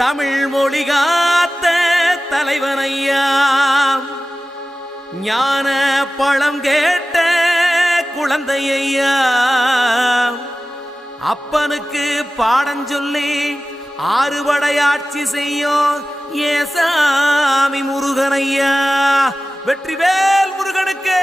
தமிழ் மொழி காத்த தலைவனையா, ஞான பழம் கேட்ட குழந்தையா, அப்பனுக்கு பாடம் சொல்லி ஆறுபடையாட்சி செய்யும் ஏசாமி முருகனையா. வெற்றிவேல் முருகனுக்கு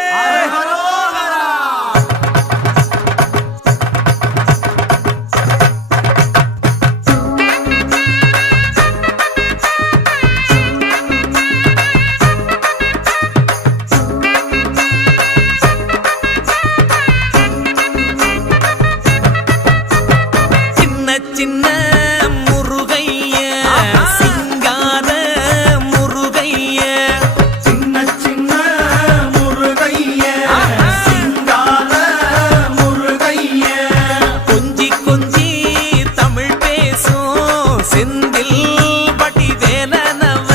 சின்ன முருகைய சிங்கார முருகைய, சின்ன சின்ன முருகைய சிங்கார முருகைய, கொஞ்சி கொஞ்சி தமிழ் பேசும் செந்தில் வடிவேலனவ,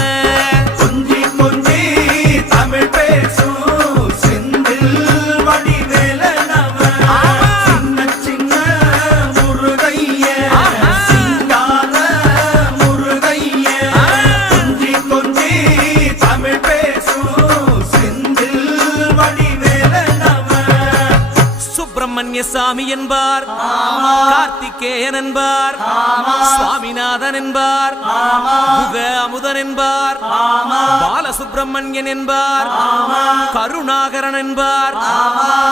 கொஞ்சி கொஞ்சி தமிழ் பேசும் செந்தில் வடிவேலனவ, சின்ன சின்ன முருகைய சிங்கார முருகைய, கொஞ்சி கொஞ்சி தமிழ் பேசும் செந்தில் வடிவேலனவ. சுப்பிரமணிய சாமி என்பார், கார்த்திகேயன் என்பார், சுவாமிநாதன் என்பார், முக அமுதன் என்பார், பாலசுப்பிரமணியன் என்பார், கருணாகரன் என்பார்,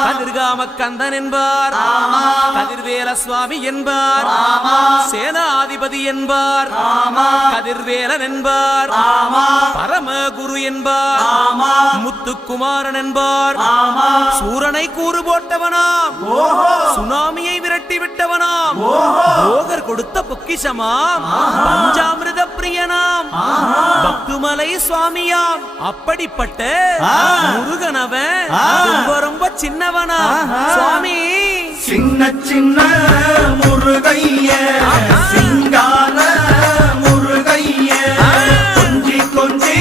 கதிர்காம கந்தன் என்பார், கதிர்வேல சுவாமி என்பார், சேனாதிபதி என்பார், கதிர்வேலன் என்பார், பரமகுரு என்பார், முத்துக்குமாரன் என்பார், சூரனை கூறு போட்டவனாம், சுனாமியை விரட்டி விட்டவனாம், போகர் கொடுத்த பொக்கிஷமாம், பஞ்சாமிர்த பிரியனாம், பக்துமலை சுவாமியாம். அப்படிப்பட்ட முருகனவன் ரொம்ப ரொம்ப சின்னவனா சுவாமி. சின்ன சின்ன முருகைய சிங்கார முருகைய, கொஞ்சி கொஞ்சி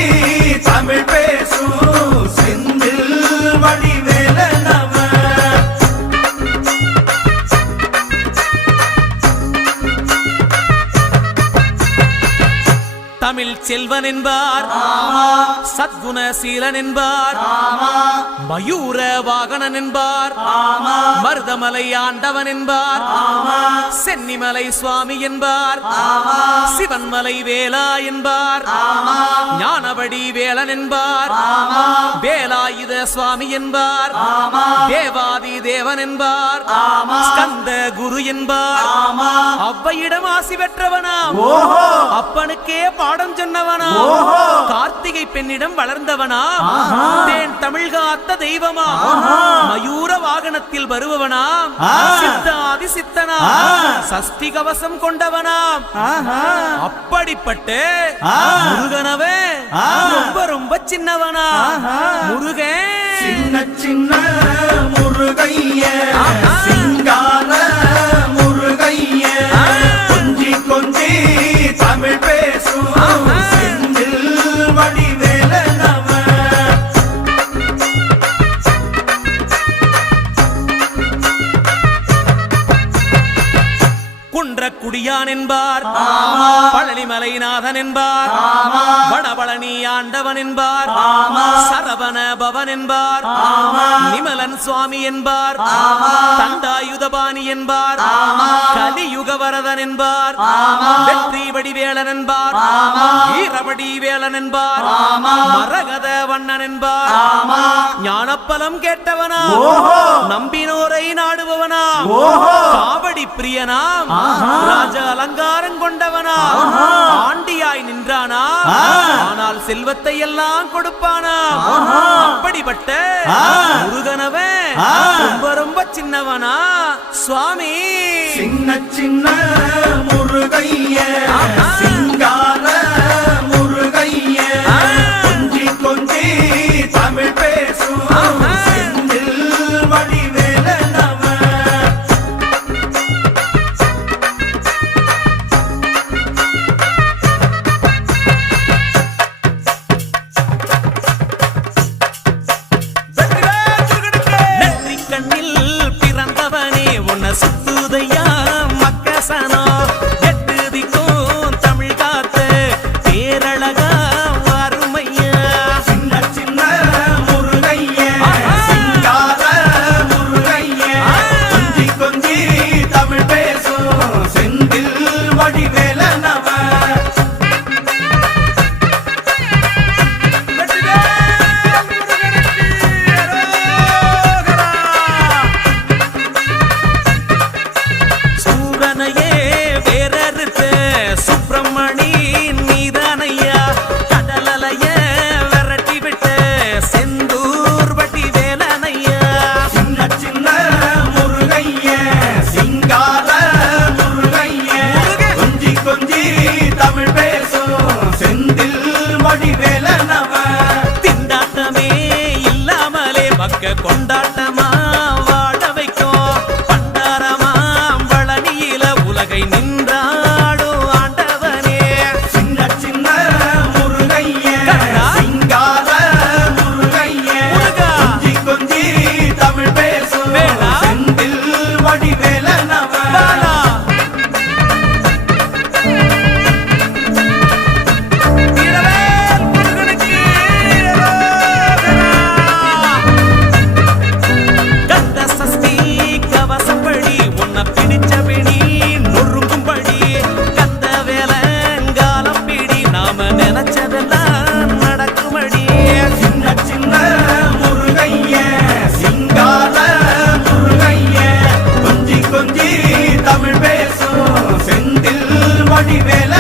தமிழ் பேசும் செந்தில் வடிவேலனவ. தமிழ் செல்வன் என்பார், சத்குணசீலன் என்பார், மயூர வாகனன் என்பார், மருதமலை ஆண்டவன் என்பார், சென்னிமலை சுவாமி என்பார், சிவன்மலை வேலா என்பார், ஞானவடி வேலன் என்பார், வேலாயுத சுவாமி என்பார், தேவாதி தேவன் என்பார், ஸ்கந்த குரு என்பார், அவ்வையிடம் ஆசி பெற்றவனாம், அப்பனுக்கே பாடம் சொன்னவனா, கார்த்திகை பெண்ணிடம் வளர்ந்தவனா, தேன் தமிழ் காத்த தெய்வமா, மயூர வாகனத்தில் வருபவனாம், சித்தாதி சித்தனா, சஷ்டி கவசம் கொண்டவனாம். அப்படிப்பட்ட முருகனவே ரொம்ப ரொம்ப சின்னவனா முருகன். சின்ன சின்ன முருகைய சிங்கார முருகைய, கொஞ்சி கொஞ்சி தமிழ் பேசும் செந்தில் வடிவேலனவ. குன்றக்குடியான் என்பார், பழனிமலைநாதன் என்பார், வடபழனி ஆண்டவன் என்பார், சரவண பவன் என்பார், நிமலன் சுவாமி என்பார், தண்டாயுதபாணி என்பார், கலியுகவரதன் என்பார், வெற்றி வடிவேலன் என்பார், வீரவடி வேலன் என்பார், மரகத வண்ணன் என்பார், ஞானப்பலம் கேட்டவனா, நம்பினோரை நாடுபவனா, காவடி பிரியனாம், ராஜ அலங்காரம் கொண்டவனா, ஆண்டியாய் நின்றானா, ஆனால் செல்வத்தை எல்லாம் கொடுப்பானா. அப்படிப்பட்ட முருகனவன் ரொம்ப ரொம்ப சின்னவனா சுவாமி. சின்ன சின்ன முருகைய சிங்கார முருகைய, கொஞ்சி கொஞ்சி தமிழ் பேசும் செந்தில் வடிவேலனவ. கண்ணில் பிறந்தவனே உன்னை சுத்துதையா மக்கசனோ, எட்டு வடிவேல